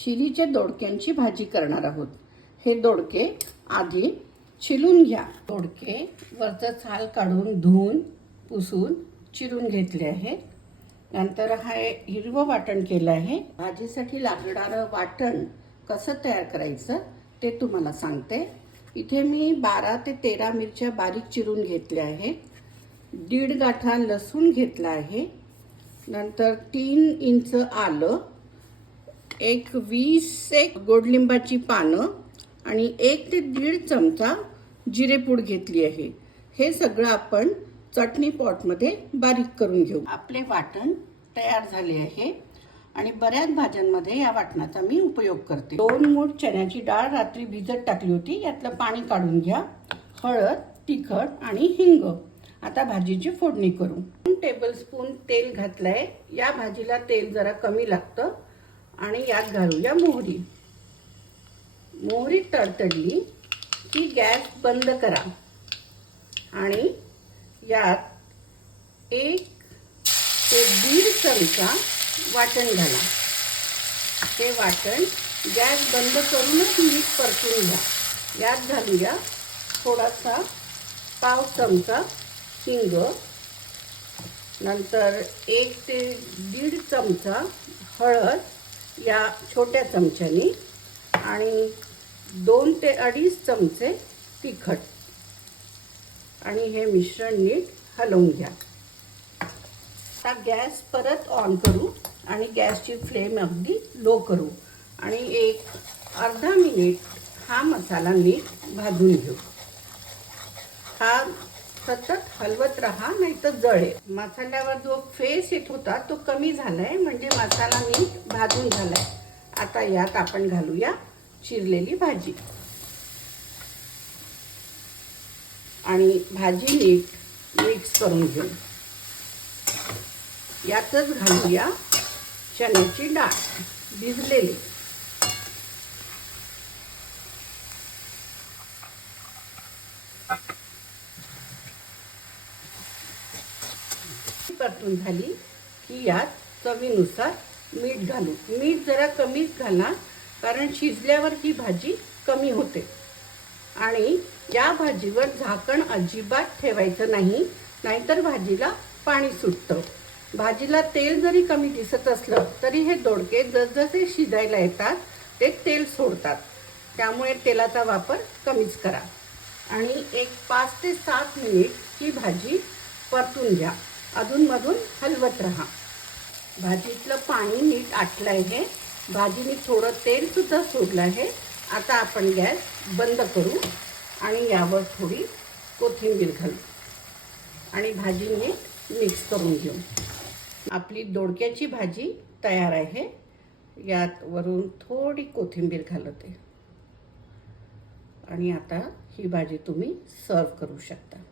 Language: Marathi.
शिरीच्या दोडक्यांची भाजी करणार आहोत। हे दोडके आधी छिलून घ्या। दोडके वरचं छाल काढून धुवून पुसून चिरून घेतले आहे। नंतर हे हिरवं वाटण केलं आहे। भाजीसाठी लागणारं वाटण कसं तयार करायचं ते तुम्हाला सांगते। इथे मी 12 ते 13 मिरच्या बारीक चिरून घेतल्या आहेत। 1.5 गाठा लसूण घेतला आहे। नंतर 3 इंच आलं, 20 गोडलिंबाची पानं आणि 1 ते 1.5 चमचा जिरेपूड घेतली आहे। हे सगळं आपण चटणी पॉटमध्ये बारीक करून घेऊ। आपले वाटण तयार झाले आहे आणि बऱ्याच भाज्यांमध्ये या वाटणाचा मी उपयोग करते। 2 मूठ चण्याची डाळ रात्री भिजत टाकली होती, यातलं पाणी काढून घ्या। हळद, तिखट आणि हिंग। आता भाजीची फोडणी करू। 2 टेबलस्पून तेल घातलंय। या भाजीला तेल जरा कमी लागतं आणि यात घालूया मोहरी। मोहरी तडतडली की गॅस बंद करा आणि यात 1 ते 1.5 चमचा वाटण घाला। हे वाटण गॅस बंद करूनच मीठ परतून घ्या। यात घालूया थोडासा पाव चमचा हिंग, नंतर 1 ते 1.5 चमचा हळद या छोट्या चमच्यानी आणि 2 ते 2.5 चमचे तिखट आणि हे मिश्रण नीट हलवून घ्या। आता गॅस परत ऑन करू आणि गॅसची फ्लेम अगदी लो करू आणि एक अर्धा मिनिट हा मसाला नीट भाजून घेऊ। हा सतत हलवत राहा, नाहीतर जळेल। मसाल्यावर जो फेस येत होता तो कमी झालाय, म्हणजे मसाला नीट भाजून झालाय। आता यात आपण घालूया चिरलेली भाजी आणि भाजी नीट मिक्स करून घेऊ। यातच घालूया चण्याची डाळ भिजलेली। परतून झाली की यात चवीनुसार मीठ घालू। मीठ जरा कमीच घाला, कारण शिजल्यावर ही भाजी कमी होते आणि या भाजीवर झाकण अजिबात ठेवायचं नाही, नाहीतर भाजीला पाणी सुटतं। भाजीला तेल जरी कमी दिसत असलं तरी हे दोडके जसजसे शिजायला येतात ते तेल सोडतात, त्यामुळे तेलाचा वापर कमीच करा आणि एक 5 ते 7 मिनिट ही भाजी परतून घ्या। अधूनमधून हलवत राहा। भाजीतलं पाणी नीट आटलं आहे। भाजीने थोडं तेल सुद्धा सोडलं आहे। आता आपण गॅस बंद करू आणि यावर थोडी कोथिंबीर घालू आणि भाजी नीट मिक्स करून घेऊ। आपली दोडक्याची भाजी तयार आहे। यात वरून थोडी कोथिंबीर घालते आणि आता ही भाजी तुम्ही सर्व करू शकता।